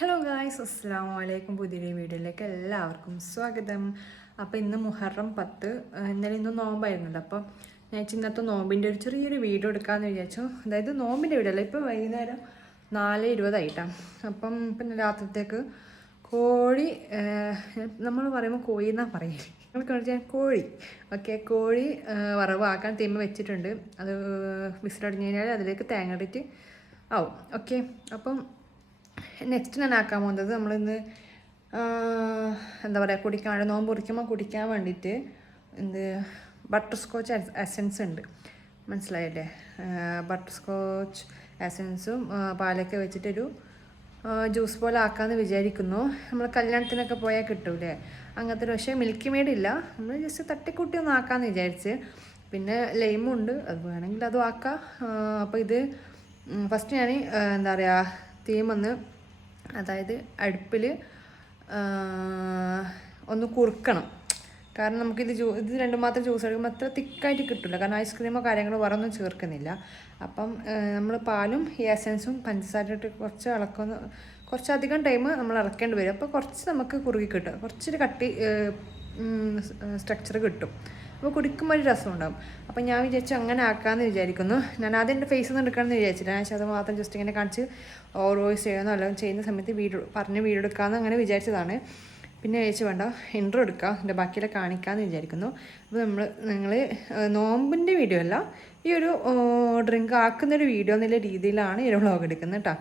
Hello guys, അസ്സലാമു അലൈക്കും. പുതിയൊരു വീഡിയോയിലേക്ക് എല്ലാവർക്കും സ്വാഗതം. അപ്പോൾ ഇന്ന് മുഹറം 10, ഇന്നലെ ഇന്ന് നോമ്പായിരുന്നല്ലോ. അപ്പം ഞാൻ ഇന്നത്തെ നോമ്പിൻ്റെ ഒരു ചെറിയൊരു വീഡിയോ എടുക്കാമെന്ന് വിചാരിച്ചു. അതായത് നോമ്പിൻ്റെ വീഡിയോ അല്ല, ഇപ്പോൾ വൈകുന്നേരം 4:20 അപ്പം പിന്നെ രാത്രിത്തേക്ക് കോഴി, നമ്മൾ പറയുമ്പോൾ കോഴി എന്നാണ് പറയുക, നമുക്ക് കോഴി. ഓക്കെ, കോഴി വറവാക്കാൻ തീമ വെച്ചിട്ടുണ്ട്. അത് വിസിലടിഞ്ഞ് കഴിഞ്ഞാൽ അതിലേക്ക് തേങ്ങ ഇട്ടിട്ട് ആവും. ഓക്കെ, അപ്പം നെക്സ്റ്റ് ഞാൻ ആക്കാൻ പോകുന്നത് നമ്മളിന്ന് എന്താ പറയുക, കുടിക്കാൻ നോമ്പ് കുടിക്കുമ്പോൾ കുടിക്കാൻ വേണ്ടിയിട്ട് ബട്ടർ സ്കോച്ച് എസൻസ് ഉണ്ട്, മനസ്സിലായില്ലേ? ബട്ടർ സ്കോച്ച് എസൻസും പാലൊക്കെ വെച്ചിട്ടൊരു ജ്യൂസ് പോലെ ആക്കാമെന്ന് വിചാരിക്കുന്നു. നമ്മൾ കല്യാണത്തിനൊക്കെ പോയാൽ കിട്ടൂലേ അങ്ങനത്തെ. പക്ഷേ മിൽക്കി മെയ്ഡ് ഇല്ല, നമ്മൾ ജസ്റ്റ് തട്ടിക്കൂട്ടി ഒന്ന് ആക്കാമെന്ന് വിചാരിച്ച്. പിന്നെ ലൈമും ഉണ്ട്, അത് വേണമെങ്കിൽ അതും ആക്കാം. അപ്പോൾ ഇത് ഫസ്റ്റ് ഞാൻ എന്താ പറയുക, തീമൊന്ന്, അതായത് അടുപ്പിൽ ഒന്ന് കുറുക്കണം. കാരണം നമുക്കിത് ഇത് രണ്ടും മാത്രം ജ്യൂസ് എടുക്കുമ്പോൾ അത്ര തിക്കായിട്ട് കിട്ടില്ല, കാരണം ഐസ്ക്രീമോ കാര്യങ്ങളോ വേറെ ഒന്നും ചേർക്കുന്നില്ല. അപ്പം നമ്മൾ പാലും ഈ എസൻസും പഞ്ചസാരയിട്ട് കുറച്ചധികം ടൈം നമ്മൾ ഇളക്കേണ്ടി വരും. അപ്പോൾ കുറച്ച് നമുക്ക് കുറുകി കിട്ടും, കുറച്ചൊരു കട്ടി സ്ട്രക്ചർ കിട്ടും. അപ്പോൾ കുടിക്കുമ്പോൾ ഒരു രസം ഉണ്ടാകും. അപ്പോൾ ഞാൻ വിചാരിച്ചു അങ്ങനെ ആക്കാമെന്ന് വിചാരിക്കുന്നു. ഞാൻ ആദ്യം എൻ്റെ ഫേസ് ഒന്നും എടുക്കണമെന്ന് വിചാരിച്ചില്ല, പക്ഷേ അത് മാത്രം ജസ്റ്റ് ഇങ്ങനെ കാണിച്ച് ഓവർ വോയിസ് ചെയ്യുന്നോ അല്ലെങ്കിൽ ചെയ്യുന്ന സമയത്ത് വീഡിയോ എടുക്കാമെന്ന് അങ്ങനെ വിചാരിച്ചതാണ്. പിന്നെ വിചാരിച്ചു വേണ്ട, ഇൻട്രോ എടുക്കാം, എൻ്റെ ബാക്കിയെല്ലാം കാണിക്കാമെന്ന് വിചാരിക്കുന്നു. അപ്പോൾ നിങ്ങൾ നോമ്പിൻ്റെ വീഡിയോ അല്ല, ഈ ഒരു ഡ്രിങ്ക് ആക്കുന്നൊരു വീഡിയോ എന്നുള്ള രീതിയിലാണ് ഈ ഒരു വ്ളോഗ് എടുക്കുന്നത് കേട്ടോ.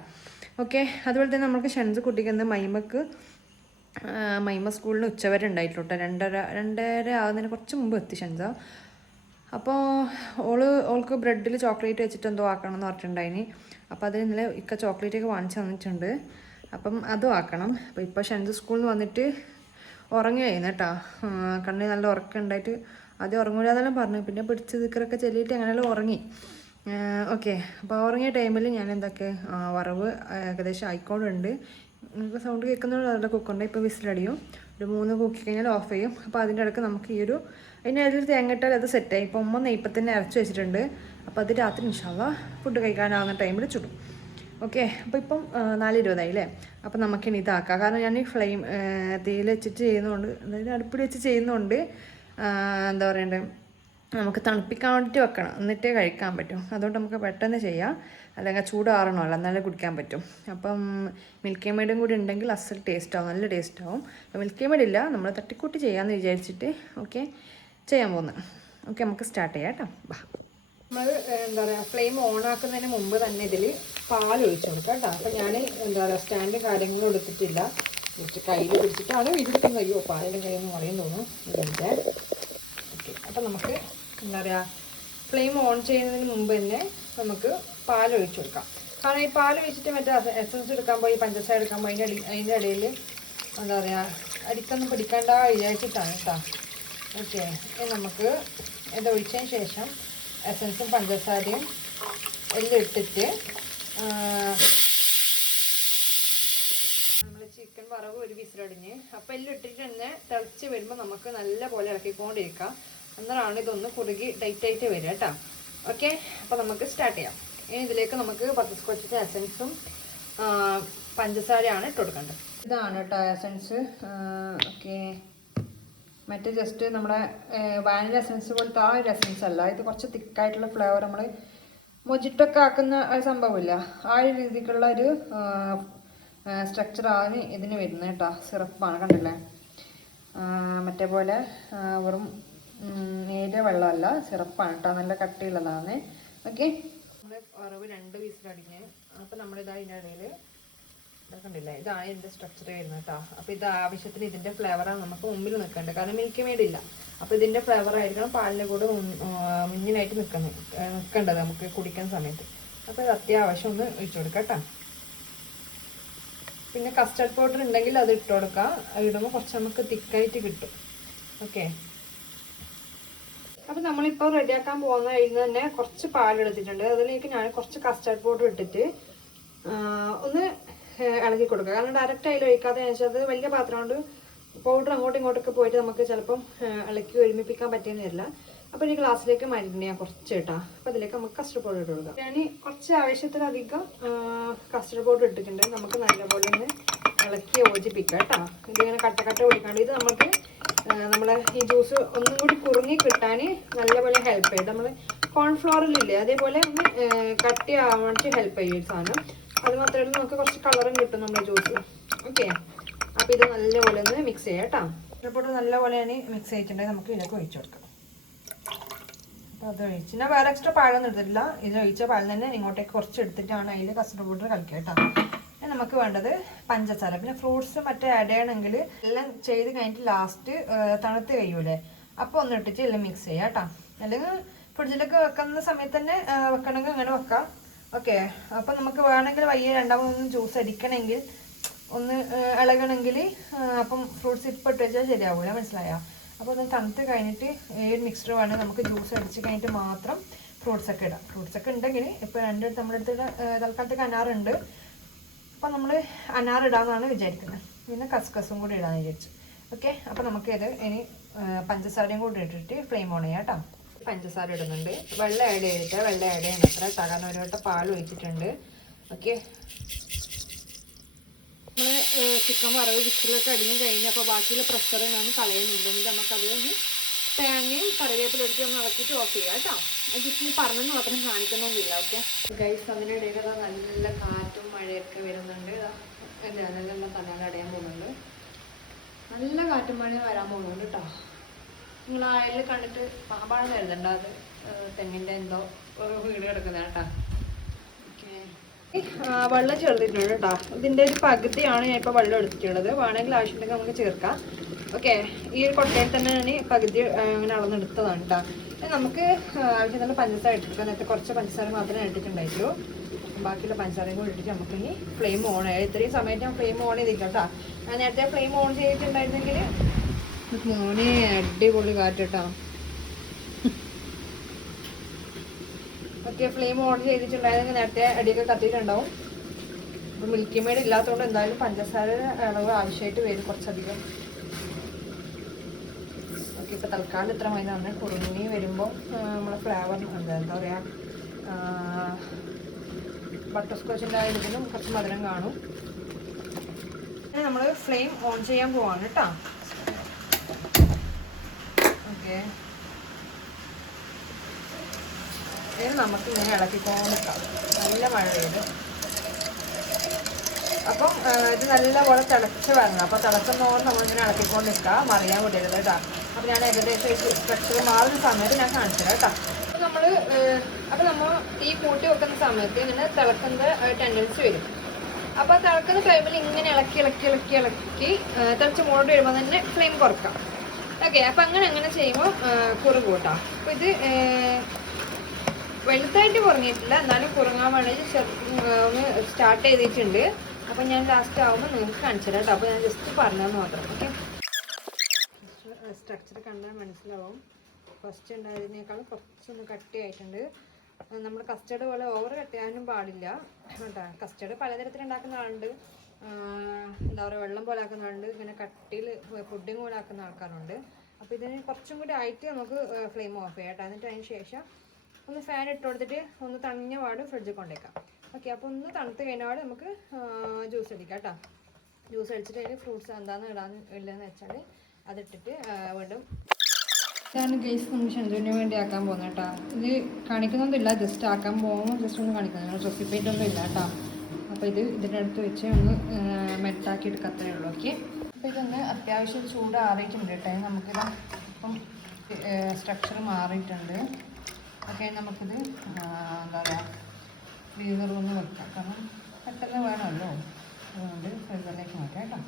ഓക്കെ, അതുപോലെ തന്നെ നമുക്ക് ഷെൻസ് കുട്ടിക്കുന്ന മൈമ സ്കൂളിൽ ഉച്ചവരെ ഉണ്ടായിട്ടുള്ളൂ. 2:30 ആകുന്നതിന് കുറച്ച് മുമ്പ് എത്തി ഷെൻസ. അപ്പോൾ ഓൾക്ക് ബ്രെഡിൽ ചോക്ലേറ്റ് വെച്ചിട്ട് എന്തോ ആക്കണം എന്ന് പറഞ്ഞിട്ടുണ്ടായിനി. അപ്പോൾ അത് ഇന്നലെ ചോക്ലേറ്റൊക്കെ വാങ്ങിച്ച് തന്നിട്ടുണ്ട്. അപ്പം അതും ആക്കണം. അപ്പോൾ ഇപ്പോൾ ഷെൻസ് സ്കൂളിൽ നിന്ന് വന്നിട്ട് ഉറങ്ങുകയായിരുന്നു കേട്ടോ. കണ്ണിൽ നല്ല ഉറക്കം ഉണ്ടായിട്ട് ആദ്യം ഉറങ്ങൂല എന്നെല്ലാം പറഞ്ഞു, പിന്നെ പിടിച്ച് ദിക്കറൊക്കെ ചെല്ലിയിട്ട് അങ്ങനെയെല്ലാം ഉറങ്ങി. ഓക്കെ, അപ്പോൾ ഉറങ്ങിയ ടൈമിൽ ഞാൻ വറവ് ഏകദേശം ആയിക്കോണ്ടുണ്ട്. നിങ്ങൾക്ക് സൗണ്ട് കേൾക്കുന്നതുകൊണ്ട് നല്ല കുക്കുണ്ട്. ഇപ്പോൾ വിസിലടിയും, ഒരു 3 കൂക്കി കഴിഞ്ഞാൽ ഓഫ് ചെയ്യും. അപ്പോൾ അതിൻ്റെ ഇടയ്ക്ക് നമുക്ക് അതിൻ്റെ ഇടയിൽ തേങ്ങയിട്ടാൽ അത് സെറ്റായി. ഇപ്പോൾ ഉമ്മ നെയ്പ്പത്തിനെ അരച്ച് വെച്ചിട്ടുണ്ട്. അപ്പോൾ അത് രാത്രി ഇൻഷാല്ലാ ഫുഡ് കഴിക്കാനാവുന്ന ടൈമിൽ ചുടും. ഓക്കെ, അപ്പോൾ ഇപ്പം 4:20 അല്ലേ. അപ്പോൾ നമുക്കിനി ഇതാക്കാം. കാരണം ഞാൻ ഈ ഫ്ലെയിം തീയിൽ വെച്ചിട്ട് ചെയ്യുന്നതുകൊണ്ട്, അതായത് അടുപ്പിൽ വെച്ച് ചെയ്യുന്നതുകൊണ്ട് എന്താ പറയണ്ടേ, നമുക്ക് തണുപ്പിക്കാൻ വേണ്ടിയിട്ട് വെക്കണം, എന്നിട്ടേ കഴിക്കാൻ പറ്റും. അതുകൊണ്ട് നമുക്ക് പെട്ടെന്ന് ചെയ്യാം, അല്ലെങ്കിൽ ചൂടാറണമല്ലോ, എന്നാലേ കുടിക്കാൻ പറ്റും. അപ്പം മിൽക്കി മെയ്ഡും കൂടി ഉണ്ടെങ്കിൽ അസൽ ടേസ്റ്റാവും, നല്ല ടേസ്റ്റാവും. അപ്പോൾ മിൽക്കി മെയ്ഡ് ഇല്ല, നമ്മൾ തട്ടിക്കൂട്ടി ചെയ്യാമെന്ന് വിചാരിച്ചിട്ട് ചെയ്യാൻ പോകുന്നത്. ഓക്കെ, നമുക്ക് സ്റ്റാർട്ട് ചെയ്യാം കേട്ടോ. നമ്മൾ എന്താ പറയുക, ഫ്ലെയിം ഓണാക്കുന്നതിന് മുമ്പ് തന്നെ ഇതിൽ പാൽ ഒഴിച്ചു കൊടുക്കാം കേട്ടോ. അപ്പോൾ ഞാൻ എന്താ പറയുക, സ്റ്റാൻഡ് കാര്യങ്ങളും എടുത്തിട്ടില്ല, ജസ്റ്റ് കയ്യിൽ പിടിച്ചിട്ടാണ് വീടെടുക്കുന്നത്. അയ്യോ, പാലിൻ്റെ കയ്യൊന്നും പറയും തോന്നുന്നു ഇതിൻ്റെ. ഓക്കെ, അപ്പോൾ നമുക്ക് എന്താ പറയുക, ഫ്ലെയിം ഓൺ ചെയ്യുന്നതിന് മുമ്പ് തന്നെ നമുക്ക് പാൽ ഒഴിച്ചു കൊടുക്കാം. കാരണം ഈ പാൽ ഒഴിച്ചിട്ട് മറ്റേ എസൻസ് എടുക്കാൻ പോയി, പഞ്ചസാര എടുക്കാൻ പോയി, അതിൻ്റെ ഇടയിൽ എന്താ പറയുക, അടിക്കൊന്നും പിടിക്കണ്ട വിചാരിച്ചിട്ടാണ് കേട്ടോ. ഓക്കെ, നമുക്ക് ഇത് ഒഴിച്ചതിന് ശേഷം എസൻസും പഞ്ചസാരയും എല്ലാം ഇട്ടിട്ട് നമ്മൾ ചിക്കൻ വറവ് ഒരു വിസിലടിഞ്ഞ്, അപ്പോൾ എല്ലാം ഇട്ടിട്ട് തന്നെ തിളച്ച് വരുമ്പോൾ നമുക്ക് നല്ല പോലെ ഇറക്കിക്കൊണ്ടിരിക്കാം. അന്നേരമാണ് ഇതൊന്ന് കുറുകി ടൈറ്റായിട്ട് വരിക കേട്ടോ. ഓക്കെ, അപ്പോൾ നമുക്ക് സ്റ്റാർട്ട് ചെയ്യാം. ഇനി ഇതിലേക്ക് നമുക്ക് ബട്ടർ സ്കോച്ചിൻ്റെ എസൻസും പഞ്ചസാരയാണ് ഇട്ട് കൊടുക്കേണ്ടത്. ഇതാണ് കേട്ടോ എസൻസ്. ഓക്കെ, മറ്റേ ജസ്റ്റ് നമ്മുടെ വാനില എസൻസ് പോലത്തെ ആ ഒരു എസൻസ് അല്ല, ഇത് കുറച്ച് തിക്കായിട്ടുള്ള ഫ്ലേവർ, നമ്മൾ മൊജിറ്റൊക്കെ ആക്കുന്ന സംഭവമില്ല, ആ ഒരു രീതിക്കുള്ള ഒരു സ്ട്രക്ചറാണ് ഇതിന് വരുന്നത് കേട്ടോ. സിറപ്പാണ്, കണ്ടില്ലേ? മറ്റേ പോലെ വെറും നേരിയ വെള്ളമല്ല, സിറപ്പാണ് കേട്ടോ, നല്ല കട്ടിയുള്ളതാണ്. ഓക്കെ, നമ്മൾ വറവ് 2 വിസിലടിഞ്ഞ്, അപ്പോൾ നമ്മളിതാ ഇതിൻ്റെ ഇടയിൽ കണ്ടില്ലേ, ഇതാണ് ഇതിൻ്റെ സ്ട്രക്ചർ വരുന്നത് കേട്ടോ. അപ്പോൾ ഇത് ആവശ്യത്തിന് ഇതിൻ്റെ ഫ്ലേവറാണ് നമുക്ക് മുമ്പിൽ നിൽക്കേണ്ടത്, കാരണം മിൽക്കി മെയ്ഡ് ഇല്ല. അപ്പോൾ ഇതിൻ്റെ ഫ്ലേവർ ആയിരിക്കണം പാലിൻ്റെ കൂടെ മുന്നിലായിട്ട് നിൽക്കേണ്ടത് നമുക്ക് കുടിക്കുന്ന സമയത്ത്. അപ്പോൾ ഇത് അത്യാവശ്യം ഒന്ന് ഒഴിച്ചു കൊടുക്കാം കേട്ടോ. പിന്നെ കസ്റ്റർഡ് പൗഡർ ഉണ്ടെങ്കിൽ അത് ഇട്ട് കൊടുക്കാം, ഇടുമ്പോൾ കുറച്ച് നമുക്ക് തിക്കായിട്ട് കിട്ടും. ഓക്കെ, അപ്പോൾ നമ്മളിപ്പോൾ റെഡിയാക്കാൻ പോകുന്ന കഴിഞ്ഞ് തന്നെ കുറച്ച് പാലെടുത്തിട്ടുണ്ട്. അതിലേക്ക് ഞാൻ കുറച്ച് കസ്റ്റർഡ് പൗഡർ ഇട്ടിട്ട് ഒന്ന് ഇളക്കി കൊടുക്കുക. കാരണം ഡയറക്റ്റ് അതിൽ ഒഴിക്കാതെ വെച്ചാൽ അത് വലിയ പാത്രം കൊണ്ട് പൗഡർ അങ്ങോട്ടും ഇങ്ങോട്ടൊക്കെ പോയിട്ട് നമുക്ക് ചിലപ്പം ഇളക്കി ഒരുമിപ്പിക്കാൻ പറ്റിയെന്ന് വരില്ല. അപ്പോൾ ഈ ഗ്ലാസ്സിലേക്ക് മരുന്ന് ഞാൻ കുറച്ച് ഇട്ടാം. അപ്പോൾ അതിലേക്ക് നമുക്ക് കസ്റ്റർഡ് പൗഡർ ഇട്ട് കൊടുക്കാം. ഞാൻ കുറച്ച് ആവശ്യത്തിലധികം കസ്റ്റർഡ് പൗഡർ ഇട്ടിട്ടുണ്ട്. നമുക്ക് നല്ലപോലെ ഒന്ന് യോജിപ്പിക്കുക കേട്ടോ. ഇതിങ്ങനെ കട്ട പിടിക്കാണ്ട് ഇത് നമുക്ക് നമ്മളെ ഈ ജ്യൂസ് ഒന്നും കൂടി കുറുങ്ങി കിട്ടാൻ നല്ലപോലെ ഹെൽപ്പ് ചെയ്യും. നമ്മൾ കോൺഫ്ലോറിലില്ലേ അതേപോലെ ഒന്ന് കട്ടിയാവാൻ വേണ്ടി ഹെൽപ്പ് ചെയ്യും ഈ സാധനം. അത് മാത്രമല്ല നമുക്ക് കുറച്ച് കളറും കിട്ടും നമ്മുടെ ജ്യൂസ്. ഓക്കെ, അപ്പോൾ ഇത് നല്ലപോലെ ഒന്ന് മിക്സ് ചെയ്യാം കേട്ടോ. ഇപ്പോൾ നല്ലപോലെ ഞാൻ മിക്സ് ചെയ്തിട്ടുണ്ടെങ്കിൽ നമുക്ക് ഇതിലേക്ക് ഒഴിച്ചു കൊടുക്കാം. അപ്പോൾ അത് ഒഴിച്ച് ഞാൻ വേറെ എക്സ്ട്രാ പാലൊന്നും എടുത്തിട്ടില്ല. ഇത് ഒഴിച്ച പാലിൽ തന്നെ ഇങ്ങോട്ടേക്ക് കുറച്ച് എടുത്തിട്ടാണ് അതിൽ കസ്റ്റർഡ് പൗഡർ കളിക്കുക കേട്ടോ. നമുക്ക് വേണ്ടത് പഞ്ചസാര. പിന്നെ ഫ്രൂട്ട്സ് മറ്റേ ആഡ് ചെയ്യണമെങ്കിൽ എല്ലാം ചെയ്ത് കഴിഞ്ഞിട്ട് ലാസ്റ്റ് തണുത്ത് കഴിയൂലേ അപ്പോൾ ഒന്ന് ഇട്ടിട്ട് എല്ലാം മിക്സ് ചെയ്യാം കേട്ടോ. അല്ലെങ്കിൽ ഫ്രിഡ്ജിലൊക്കെ വെക്കുന്ന സമയത്ത് തന്നെ വെക്കണമെങ്കിൽ അങ്ങനെ വെക്കാം. ഓക്കെ, അപ്പം നമുക്ക് വേണമെങ്കിൽ വയ്യ രണ്ടാമതൊന്ന് ജ്യൂസ് അടിക്കണമെങ്കിൽ ഒന്ന് ഇളകണമെങ്കിൽ അപ്പം ഫ്രൂട്ട്സ് ഇപ്പം ഇട്ട് വെച്ചാൽ ശരിയാവില്ല, മനസ്സിലായോ? അപ്പോൾ ഒന്ന് തണുത്ത് കഴിഞ്ഞിട്ട് ഏത് മിക്സ്ചർ വേണമെങ്കിൽ നമുക്ക് ജ്യൂസ് അടിച്ച് കഴിഞ്ഞിട്ട് മാത്രം ഫ്രൂട്ട്സൊക്കെ ഇടാം. ഫ്രൂട്ട്സൊക്കെ ഉണ്ടെങ്കിൽ ഇപ്പോൾ നമ്മുടെ അടുത്ത് തൽക്കാലത്തേക്ക് അനാറുണ്ട്. അപ്പം നമ്മൾ അനാറിടാമെന്നാണ് വിചാരിക്കുന്നത്. പിന്നെ കസ്കസും കൂടി ഇടാമെന്ന് വിചാരിച്ചു. ഓക്കെ, അപ്പോൾ നമുക്കിത് ഇനി പഞ്ചസാരയും കൂടി ഇട്ടിട്ട് ഫ്ലെയിം ഓൺ ചെയ്യാം കേട്ടോ. പഞ്ചസാര ഇടുന്നുണ്ട്. വെള്ളം ആഡ് ചെയ്തിട്ട് വെള്ളം ആഡ് ചെയ്യണം അത്ര. കാരണം ഒരു വട്ടം പാൽ ഒഴിച്ചിട്ടുണ്ട്. ഓക്കെ, നമ്മൾ ചിക്കൻ വറവ് വിസിലൊക്കെ അടിഞ്ഞ് കഴിഞ്ഞ് അപ്പോൾ ബാക്കിയുള്ള പ്രഷർ ഞാൻ കളയുന്നുണ്ട്. എന്നിട്ട് നമുക്കതൊന്ന് തേങ്ങയും കറിവേപ്പില എടുത്ത് ഒന്ന് ഇളക്കിയിട്ട് ഓഫ് ചെയ്യാം കേട്ടോ. ജസ്റ്റ് പറഞ്ഞെന്ന് മാത്രം കാണിക്കുന്നൊന്നുമില്ല. ഓക്കെ ഗൈസ്, അതിനിടയിൽ നല്ല കാറ്റും മഴയൊക്കെ വരുന്നുണ്ട്. നല്ല തന്നാലും അടയാൻ പോകുന്നുണ്ട്. നല്ല കാറ്റും മഴയും വരാൻ പോകുന്നുണ്ട് കേട്ടോ. നിങ്ങൾ അയലിൽ കണ്ടിട്ട് പാമ്പാണെന്ന് എഴുതണ്ട, അത് തെങ്ങിൻ്റെ എന്തോ വീട് കിടക്കുന്നത് കേട്ടോ. വെള്ളം ചേർത്തിട്ടുണ്ട് കേട്ടോ. ഇതിൻ്റെ ഒരു പകുതിയാണ് ഞാൻ ഇപ്പോൾ വെള്ളം എടുത്തിട്ടുള്ളത്. വേണമെങ്കിൽ ആവശ്യമുണ്ടെങ്കിൽ നമുക്ക് ചേർക്കാം. ഓക്കെ, ഈ ഒരു കൊട്ടയിൽ തന്നെ ഞാൻ പകുതി അങ്ങനെ അളന്നെടുത്തതാണ് കേട്ടോ. നമുക്ക് ആവശ്യത്തിനുള്ള പഞ്ചസാര ഇട്ടിട്ട് നേരത്തെ കുറച്ച് പഞ്ചസാര മാത്രമേ ഇട്ടിട്ടുണ്ടായിട്ടുള്ളൂ. ബാക്കിയുള്ള പഞ്ചസാരയും കൂടി ഇട്ടിട്ട് നമുക്ക് ഇനി ഫ്ലെയിം ഓൺ ആയി. ഇത്രയും സമയത്ത് ഞാൻ ഫ്ലെയിം ഓൺ ചെയ്തിരിക്കാം കേട്ടോ. ഞാൻ നേരത്തെ ഫ്ലെയിം ഓൺ ചെയ്തിട്ടുണ്ടായിരുന്നെങ്കിൽ മോനെ അടിപൊളി കാറ്റ് കേട്ടോ. ഓക്കെ, ഫ്ലെയിം ഓൺ ചെയ്തിട്ടുണ്ടായിരുന്നെങ്കിൽ നേരത്തെ അടിയൊക്കെ കത്തിയിട്ടുണ്ടാവും. അപ്പോൾ മിൽക്കി മെയ്ഡ് ഇല്ലാത്തതുകൊണ്ട് എന്തായാലും പഞ്ചസാര അളവ് ആവശ്യമായിട്ട് വരും കുറച്ചധികം. ഓക്കെ, ഇപ്പോൾ തൽക്കാലം ഇത്ര മതി. തന്നെ കുറുങ്ങി വരുമ്പോൾ നമ്മളെ ഫ്ലേവർ എന്താ പറയുക, ബട്ടർ സ്കോച്ചിൻ്റെ ആയതിലും കുറച്ച് മധുരം കാണും. നമ്മൾ ഫ്ലെയിം ഓൺ ചെയ്യാൻ പോവാണ് കേട്ടോ. ഓക്കെ, ഇത് നമുക്ക് ഇങ്ങനെ ഇളക്കിക്കൊണ്ടിരിക്കാം. നല്ല മഴ പെയ്ത് അപ്പം ഇത് നല്ലപോലെ തിളച്ച് വരണം. അപ്പോൾ തിളക്കുന്നോളം നമ്മളിങ്ങനെ ഇളക്കിക്കൊണ്ടിരിക്കുക, മറിയാൻ വിടരുത് കേട്ടോ. അപ്പോൾ ഞാൻ ഏകദേശം ഈ സ്ട്രക്ചർ മാറുന്ന സമയത്ത് ഞാൻ കാണിച്ചു തരാം കേട്ടോ. അപ്പോൾ നമ്മൾ ഈ കൂട്ടി വെക്കുന്ന സമയത്ത് ഇങ്ങനെ തിളക്കുന്ന ടെൻഡൻസി വരും. അപ്പോൾ തിളക്കുന്ന ടൈമിൽ ഇങ്ങനെ ഇളക്കി തിളച്ച് മുകളിൽ വരുമ്പോൾ തന്നെ ഫ്ലെയിം കുറക്കാം. ഓക്കെ, അപ്പോൾ അങ്ങനെ ചെയ്യുമ്പോൾ കുറുകും കേട്ടോ. അപ്പോൾ ഇത് വലുതായിട്ട് കുറഞ്ഞിട്ടില്ല, എന്നാലും കുറുങ്ങാൻ വേണ്ടി ഒന്ന് സ്റ്റാർട്ട് ചെയ്തിട്ടുണ്ട്. അപ്പോൾ ഞാൻ ലാസ്റ്റ് ആകുമ്പോൾ നിങ്ങൾക്ക് കാണിച്ചു തരാം കേട്ടോ. അപ്പോൾ ഞാൻ ജസ്റ്റ് പറഞ്ഞതെന്ന് മാത്രം. ഓക്കെ, സ്ട്രക്ചർ കണ്ടാൽ മനസ്സിലാവും. ഫസ്റ്റ് ഉണ്ടായതിനേക്കാളും കുറച്ചൊന്ന് കട്ടിയായിട്ടുണ്ട്. നമ്മൾ കസ്റ്റർഡ് പോലെ ഓവർ കട്ടിയാനും പാടില്ല കേട്ടോ. കസ്റ്റർഡ് പലതരത്തിൽ ഉണ്ടാക്കുന്ന ആളുണ്ട്, എന്താ പറയുക, വെള്ളം പോലെ ആക്കുന്ന ആളുണ്ട്, ഇങ്ങനെ കട്ടിയിൽ പുഡിങ് പോലെ ആക്കുന്ന ആൾക്കാരുണ്ട്. അപ്പോൾ ഇതിന് കുറച്ചും കൂടി ആയിട്ട് നമുക്ക് ഫ്ലെയിം ഓഫ് ചെയ്യാം കേട്ടോ. എന്നിട്ട് അതിന് ശേഷം ഒന്ന് ഫാൻ ഇട്ട് കൊടുത്തിട്ട് ഒന്ന് തണിഞ്ഞ പാട് ഫ്രിഡ്ജിൽ കൊണ്ടേക്കാം. ഓക്കെ, അപ്പോൾ ഒന്ന് തണുത്ത് കഴിഞ്ഞാൽ നമുക്ക് ജ്യൂസ് അടിക്കാം കേട്ടോ. ജ്യൂസ് അടിച്ചിട്ട് അതിൽ ഫ്രൂട്ട്സ് എന്താണെന്ന് ഇല്ലെന്ന് വെച്ചാൽ അതിട്ടിട്ട് വീണ്ടും ഇതാണ് ഗൈസ് നമ്മൾ ഷെൻജുവിന് വേണ്ടി ആക്കാൻ പോകുന്നത് കേട്ടോ. ഇത് കാണിക്കുന്നൊന്നുമില്ല, ജസ്റ്റ് ആക്കാൻ പോകുമ്പോൾ ജസ്റ്റ് ഒന്ന് കാണിക്കുന്നത്, റെസിപ്പീറ്റ് ഒന്നും ഇല്ല കേട്ടോ. അപ്പോൾ ഇതിൻ്റെ അടുത്ത് വെച്ച് ഒന്ന് മെൽറ്റാക്കി എടുക്കത്തേ ഉള്ളൂ. ഓക്കെ, അപ്പോൾ ഇതൊന്ന് അത്യാവശ്യം ചൂട് ആറിയിട്ടുണ്ട് കേട്ടോ. നമുക്കിത് ഇപ്പം സ്ട്രക്ചർ മാറിയിട്ടുണ്ട്. ഓക്കെ, നമുക്കിത് എന്താ പറയുക, ഫ്രീസറിലൊന്ന് വെക്കാം. കാരണം പെട്ടെന്ന് വേണമല്ലോ, അതുകൊണ്ട് ഫ്രീസറിലേക്ക് മാറ്റാം കേട്ടോ.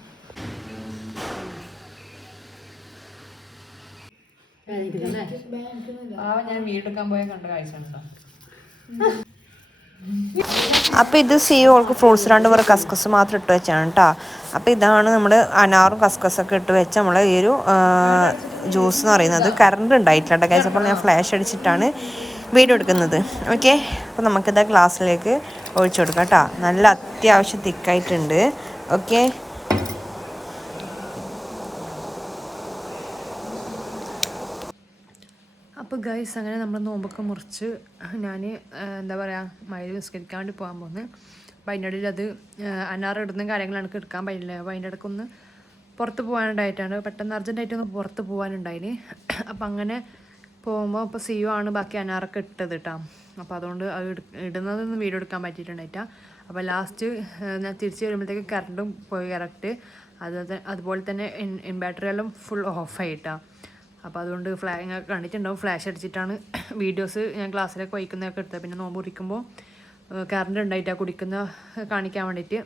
ഞാൻ വീടെടുക്കാൻ പോയ കണ്ട കാഴ്ച കേട്ടോ. അപ്പോൾ ഇത് ഓൾക്ക് ഫ്രൂട്ട്സ് 2 പേർ കസ്കസ് മാത്രം ഇട്ട് വെച്ചാണ് കേട്ടോ. അപ്പോൾ ഇതാണ് നമ്മൾ അനാറും കസ്കസൊക്കെ ഇട്ട് വെച്ച് നമ്മൾ ഈ ഒരു ജ്യൂസ് എന്ന് പറയുന്നത്. കറണ്ട് ഉണ്ടായിട്ടില്ല കേട്ടോ. അപ്പോൾ ഞാൻ ഫ്ലാഷ് അടിച്ചിട്ടാണ് വീഡിയോ എടുക്കുന്നത്. ഓക്കെ, അപ്പോൾ നമുക്കിത് ഗ്ലാസ്സിലേക്ക് ഒഴിച്ചു കൊടുക്കാം കേട്ടോ. നല്ല അത്യാവശ്യം തിക്കായിട്ടുണ്ട്. ഓക്കെ, അപ്പോൾ ഗൈസ്, അങ്ങനെ നമ്മൾ നോമ്പൊക്കെ മുറിച്ച് ഞാൻ എന്താ പറയുക, മയിൽ നിസ്കരിക്കാൻ വേണ്ടി പോകാൻ പോകുന്നത്. അപ്പോൾ അതിൻ്റെ ഇടയിൽ അത് അനാർ ഇടുന്ന കാര്യങ്ങൾ എനിക്ക് എടുക്കാൻ പറ്റില്ല. അപ്പോൾ അതിൻ്റെ ഇടയ്ക്കൊന്ന് പുറത്ത് പോകാനുണ്ടായിട്ടാണ്, പെട്ടെന്ന് അർജൻറ്റായിട്ടൊന്ന് പുറത്ത് പോകാനുണ്ടായിന്. അപ്പം അങ്ങനെ പോകുമ്പോൾ ഇപ്പോൾ സിയു ആണ് ബാക്കി അനാറൊക്കെ ഇട്ടത് കേട്ടോ. അപ്പോൾ അതുകൊണ്ട് അത് ഇടുന്നതൊന്നും വീഡിയോ എടുക്കാൻ പറ്റിയിട്ടുണ്ടായിട്ടാ. അപ്പോൾ ലാസ്റ്റ് ഞാൻ തിരിച്ച് വരുമ്പോഴത്തേക്ക് കറണ്ടും പോയി കറക്റ്റ്. അതുപോലെ തന്നെ ഇൻവെർട്ടറെല്ലാം ഫുൾ ഓഫായിട്ടാണ്. അപ്പോൾ അതുകൊണ്ട് കണ്ടിട്ടുണ്ടാവും ഫ്ലാഷ് അടിച്ചിട്ടാണ് വീഡിയോസ് ഞാൻ ക്ലാസ്സിലൊക്കെ വഹിക്കുന്നതൊക്കെ എടുത്തത്. പിന്നെ നോമ്പ് കുടിക്കുമ്പോൾ കറണ്ട് ഉണ്ടായിട്ടാണ് കുടിക്കുന്ന കാണിക്കാൻ വേണ്ടിയിട്ട്.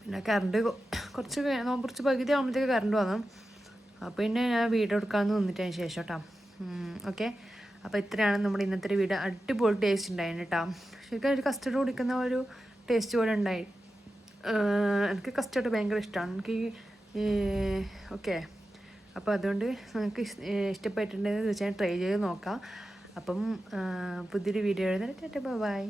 പിന്നെ കറണ്ട് കുറച്ച് നോമ്പ് കുറച്ച് പകുതി ആകുമ്പോഴത്തേക്ക് കറണ്ട് വന്നു. അപ്പോൾ പിന്നെ ഞാൻ വീഡിയോ എടുക്കാമെന്ന് നിന്നിട്ടതിന് ശേഷം കേട്ടോ. ഓക്കെ, അപ്പോൾ ഇത്രയാണ് നമ്മുടെ ഇന്നത്തെ വീഡിയോ. അടിപൊളി ടേസ്റ്റ് ഉണ്ടായിരുന്നു കേട്ടോ. ശരിക്കും ഒരു കസ്റ്റർഡ് കുടിക്കുന്ന ഒരു ടേസ്റ്റ് പോലെ ഉണ്ടായി. എനിക്ക് കസ്റ്റർഡ് ഭയങ്കര ഇഷ്ടമാണ് എനിക്ക്. ഓക്കെ, അപ്പോൾ അതുകൊണ്ട് നിങ്ങൾക്ക് ഇഷ്ടപ്പെട്ടിട്ടുണ്ടെങ്കിൽ തീർച്ചയായും ട്രൈ ചെയ്ത് നോക്കാം. അപ്പം പുതിയൊരു വീഡിയോ എഴുതുന്നത്. ബൈ.